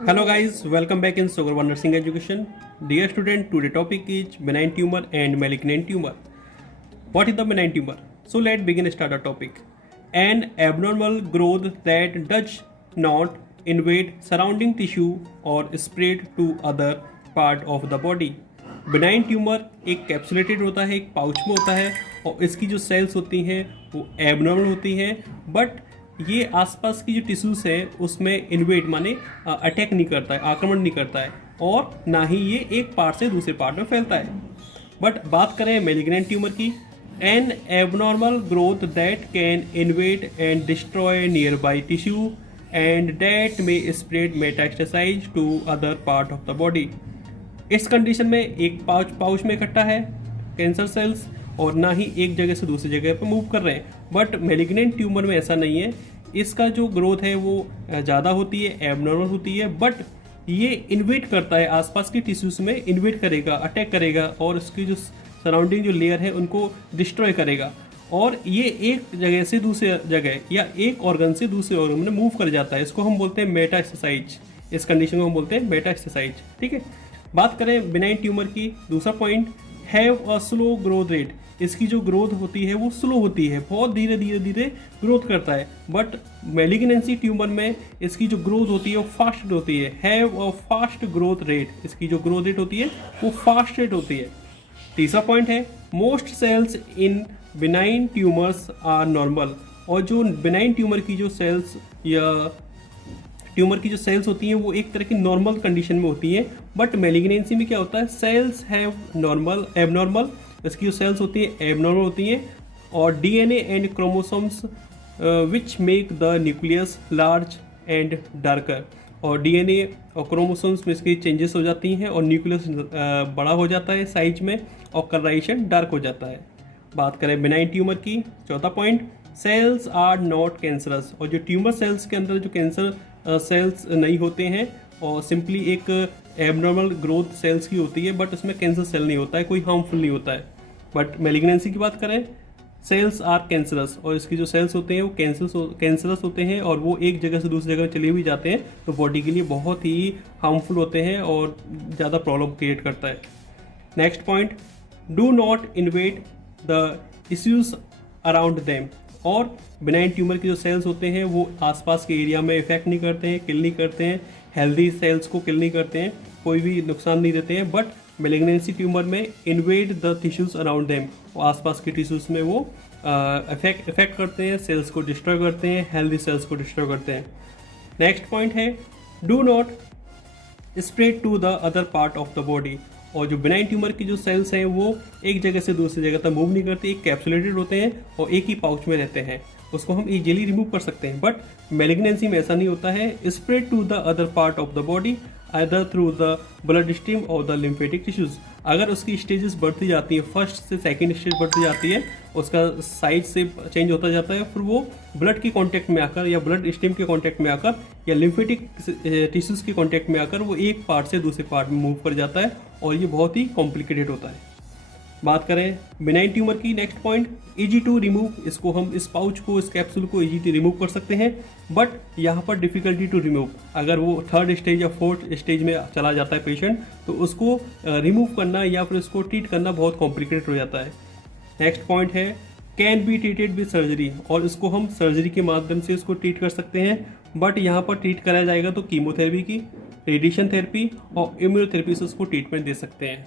Hello guys, welcome back in Sugar One Nursing Education. Dear student, today topic is benign tumor and malignant tumor. What is the benign tumor? So let's begin start our topic. An abnormal growth that does not invade surrounding tissue or spread to other part of the body. Benign tumour एक capsulated होता है, एक pouch में होता है और इसकी जो सेल्स होती हैं वो एबनॉर्मल होती हैं, बट ये आसपास की जो टिश्यूज है उसमें इन्वेड माने अटैक नहीं करता है, आक्रमण नहीं करता है और ना ही ये एक पार्ट से दूसरे पार्ट में फैलता है। बट बात करें मैलिग्नेंट ट्यूमर की, an abnormal growth that can invade and destroy nearby tissue and that may spread metastasise to other part of the body. इस कंडीशन में एक पाउच में इकट्ठा है कैंसर सेल्स और ना ही एक जगह से दूसरी जगह पर मूव कर रहे हैं। बट मैलिग्नेंट ट्यूमर में ऐसा नहीं है, इसका जो ग्रोथ है वो ज़्यादा होती है, एबनॉर्मल होती है, बट ये इन्वेट करता है आसपास की टिश्यूज में, इन्वेट करेगा, अटैक करेगा और उसकी जो सराउंडिंग जो लेयर है उनको डिस्ट्रॉय करेगा और ये एक जगह से दूसरी जगह या एक ऑर्गन से दूसरे ऑर्गन में मूव कर जाता है। इसको हम बोलते हैं मेटास्टेसाइज। इस कंडीशन को हम बोलते हैं मेटास्टेसाइज। ठीक है, बात करें बिनाइन ट्यूमर की, दूसरा point, have a slow growth rate. इसकी जो ग्रोथ होती है वो स्लो होती है, बहुत धीरे धीरे धीरे ग्रोथ करता है। बट मैलिग्नेंसी ट्यूमर में इसकी जो ग्रोथ होती है वो फास्ट होती है, have a fast growth rate. इसकी जो ग्रोथ रेट होती है वो फास्ट रेट होती है। तीसरा पॉइंट है, most cells in benign tumours are normal. और जो बिनाइन ट्यूमर की जो सेल्स या ट्यूमर की जो सेल्स होती हैं वो एक तरह की नॉर्मल कंडीशन में होती हैं। बट मैलिग्नेंसी में क्या होता है, सेल्स हैव नॉर्मल एबनॉर्मल, इसकी जो सेल्स होती हैं एबनॉर्मल होती हैं और DNA and chromosomes which make the nucleus large and darker. और डीएनए और क्रोमोसोम्स में इसकी चेंजेस हो जाती हैं और न्यूक्लियस बड़ा हो जाता है साइज में और कलराइजेशन डार्क हो जाता है। बात करें बिनाइन ट्यूमर की, चौथा point, cells are not cancerous. और जो ट्यूमर सेल्स के अंदर जो कैंसर सेल्स नहीं होते हैं और सिंपली एक एबनॉर्मल ग्रोथ सेल्स की होती है, बट उसमें कैंसर सेल नहीं होता है, कोई हार्मफुल नहीं होता है। बट मैलिग्नेंसी की बात करें, सेल्स आर कैंसरस और इसकी जो सेल्स होते हैं वो कैंसरस होते हैं और वो एक जगह से दूसरी जगह चले भी जाते हैं तो बॉडी के लिए बहुत ही हार्मफुल होते हैं और ज़्यादा प्रॉब्लम क्रिएट करता है। Next point, do not invade the issues around them. और बिनाइन ट्यूमर के जो सेल्स होते हैं वो आसपास के एरिया में इफेक्ट नहीं करते हैं, किल नहीं करते हैं, हेल्दी सेल्स को किल नहीं करते हैं, कोई भी नुकसान नहीं देते हैं। बट मैलिग्नेंसी ट्यूमर में invade the tissues around them, और आसपास के टिश्यूज में वो इफेक्ट करते हैं, सेल्स को डिस्ट्रॉय करते हैं, हेल्दी सेल्स को डिस्ट्रॉय करते हैं। नेक्स्ट पॉइंट है, do not spread to the other part of the body. और जो बिनाइन ट्यूमर की जो सेल्स हैं वो एक जगह से दूसरी जगह तक मूव नहीं करती, एक कैप्सुलेटेड होते हैं और एक ही पाउच में रहते हैं, उसको हम इजीली रिमूव कर सकते हैं। बट मैलिग्नेंसी में ऐसा नहीं होता है, spread to the other part of the body either through the blood stream और द लिम्फेटिक टिश्यूज। अगर उसकी स्टेजेस बढ़ती जाती है, फर्स्ट से सेकंड स्टेज बढ़ती जाती है, उसका साइज से चेंज होता जाता है, फिर वो ब्लड के कांटेक्ट में आकर या ब्लड स्ट्रीम के कांटेक्ट में आकर या लिम्फेटिक टिश्यूज के कांटेक्ट में आकर वो एक पार्ट से दूसरे पार्ट में मूव कर जाता है और ये बहुत ही कॉम्प्लिकेटेड होता है। बात करें बिनाइन ट्यूमर की, next point, easy to remove. इसको हम इस पाउच को, इस कैप्सूल को इजी टू रिमूव कर सकते हैं, बट यहाँ पर डिफिकल्टी टू रिमूव। अगर वो थर्ड स्टेज या फोर्थ स्टेज में चला जाता है पेशेंट तो उसको रिमूव करना या फिर उसको ट्रीट करना बहुत कॉम्प्लिकेटेड हो जाता है। नेक्स्ट पॉइंट है, can be treated with surgery. और इसको हम सर्जरी के माध्यम से इसको ट्रीट कर सकते हैं, बट यहाँ पर ट्रीट कराया जाएगा तो कीमोथेरेपी की, रेडिएशन थेरेपी और इम्यूनोथेरेपी से उसको ट्रीटमेंट दे सकते हैं।